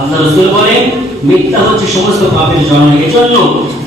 আল্লাহ রসুল বলেন, মিথ্যা হচ্ছে সমস্ত পাপের জননী। এজন্য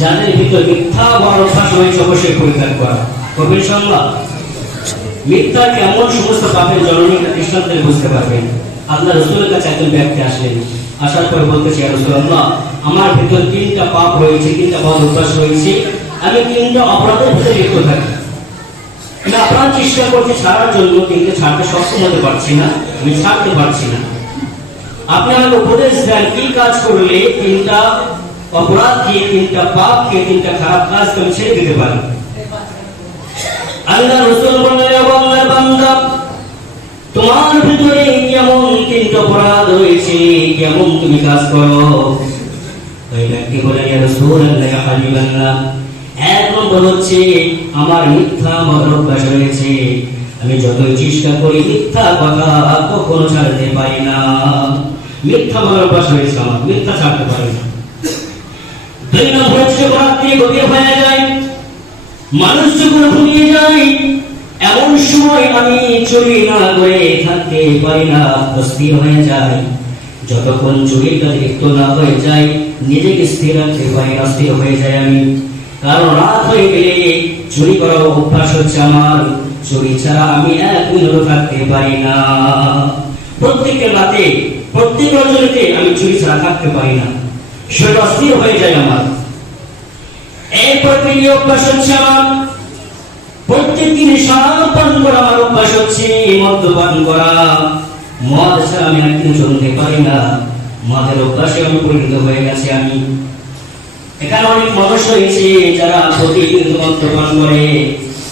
যাদের ভিতর মিথ্যা অভ্যাস হয়েছে অবশ্যই পরিত্যাগ করা। করবেন সংবাদ মিথ্যা কেমন সমস্ত পাপের জননী দৃষ্টান্তে বুঝতে পারবেন। আল্লাহ রসুলের কাছে একজন ব্যক্তি আসলেন। আসার পর বলতেছে রসুল আল্লাহ আমার ভিতর তিনটা পাপ হয়েছে তিনটা বদ অভ্যাস হয়েছে আমি তিনটা অপরাধের ভিতরে লিপ্ত থাকি। আমি আপনার চেষ্টা করছি ছাড়ার জন্য, কিন্তু ছাড়তে সক্ষম হতে পারছি না, আমি ছাড়তে পারছি না। আপনি আমাকে উপদেশ দেন, কি কাজ করলে তিনটা অপরাধকে তিনটা পাপকে তিনটা খারাপ কাজকে আমি ছেড়ে দিতে পারি? আল্লাহ রসুল বললেন, "ও আল্লাহর বান্দা, তোমার ভিতরে কেমন তিনটা অপরাধ রয়েছে? কেমন তুমি কাজ করো? ওই ব্যক্তি বলে ইয়া রাসূলুল্লাহ, ইয়া হাবিবাল্লাহ, এক নম্বর হচ্ছে আমার মিথ্যা মত অভ্যাস রয়েছে। আমি যতই চেষ্টা করি, মিথ্যা কথা কখনো ছাড়তে পারি না। মিথ্যা মত অভ্যাস রয়েছে আমার, মিথ্যা ছাড়তে পারি না। দুই নম্বর হচ্ছে রাত্রি গভীর হয়ে যায়, মানুষ যখন ঘুমিয়ে যায়, এমন সময় আমি চুরি না করে থাকতে পারি না, অস্থির হয়ে যায়। যতক্ষণ চুরির কাজে লিপ্ত না হয়ে যায় নিজেকে স্থির রাখতে পারি অস্থির হয়ে যায় আমি। কারণ রাত হয়ে গেলে চুরি করার অভ্যাস হচ্ছে আমার। চুরি ছাড়া আমি এক মিনিটও থাকতে পারি না। প্রত্যেকের রাতে প্রত্যেক রজনীতে আমি চুরি ছাড়া থাকতে পারি না। সেটা অস্থির হয়ে যায় আমার। এরপর তিনি অভ্যাস হচ্ছে আমার। প্রত্যেক দিন সারাম পান করা, আমার অভ্যাস হচ্ছে মদ্যপান করা। মদ ছাড়া আমি একদিন চলতে পারি না। মদের অভ্যাসে আমি পরিণত হয়ে গেছে আমি। এখানে অনেক মানুষ হয়েছে যারা প্রতিদিন মদ্যপান করে।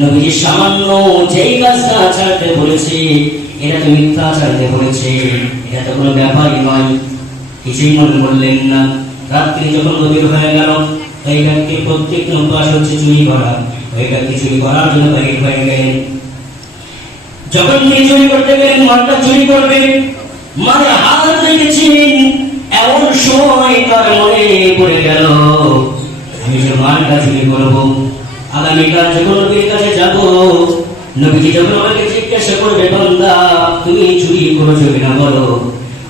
নবীজি সামান্য যেই কাজটা ছাড়তে বলেছে, এটা তো মিথ্যা ছাড়তে বলেছে। এটা তো কোনো ব্যাপারই নয়। কিছুই মনে করলেন না। রাত্রি যখন গভীর হয়ে গেল, এই ব্যক্তির প্রত্যেক অভ্যাস হচ্ছে চুরি করা। ওই ব্যক্তি চুরি করার জন্য বাহির হয়ে গেলেন। যখন তিনি চুরি করতে গেলেন মালটা চুরি করবেন মানে হাত রেখেছিলেন এমন সময় তার মনে পড়ে গেল, আমি যে মালটা চুরি করব আগামীকাল যখন নবীর কাছে যাব। নবীজি যখন আমাকে জিজ্ঞাসা করবে, বান্দা, তুমি চুরি করেছ কিনা বলো?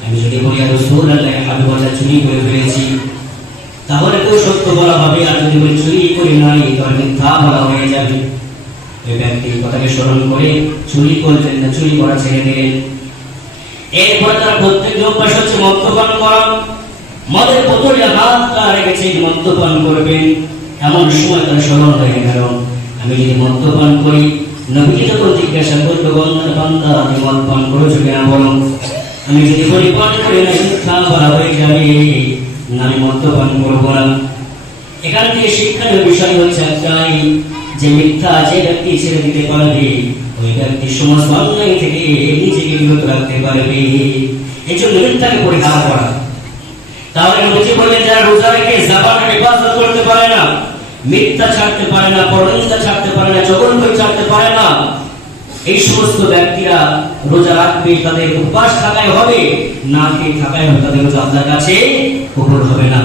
আমি যদি বলি আর রসুল আল্লাহ আমি বলা চুরি করে ফেলেছি। তাহলে তো সত্য বলা হবে, আর যদি বলি, চুরি করি নাই তাহলে মিথ্যা বলা হয়ে যাবে। ওই ব্যক্তি কথাকে স্মরণ করে চুরি করলেন না, চুরি করা ছেড়ে দিলেন। এরপর তার প্রত্যেক অভ্যাস হচ্ছে মদ্যপান করা। মদের বোতলে হাত তা রেখেছে মদ্যপান করবেন। এমন সময় তার স্মরণ হয়ে গেল আমি যদি মদ্যপান করি নবীজি যখন জিজ্ঞাসা করবে, বন্ধার, বান্দা, আমি মদ পান করেছ কিনা বলো? আমি যদি বলি পান করে না মিথ্যা বলা হয়ে যাবে, আমি মদ্যপান করব না। এখান থেকে শিক্ষার বিষয় হচ্ছে একটাই, যে মিথ্যা যে ব্যক্তি ছেড়ে দিতে পারবে, ওই ব্যক্তি সমস্ত অন্যায় থেকে নিজেকে বিরত রাখতে পারবে। এই জন্য মিথ্যাকে পরিহার করা। তাহলে নবীজি বললেন, যারা রোজা রেখে জাকাতের ইবাদত করতে পারে না মিথ্যা ছাড়তে পারে না, পরনিন্দা ছাড়তে পারে না জগন্নাথ ছাড়তে পারে না। এই সমস্ত ব্যক্তিরা রোজা রাখবে, তাদের উপবাস থাকায় হবে, না খেয়ে থাকায় হবে, তাদের রোজা আপনার কাছে কবুল হবে না।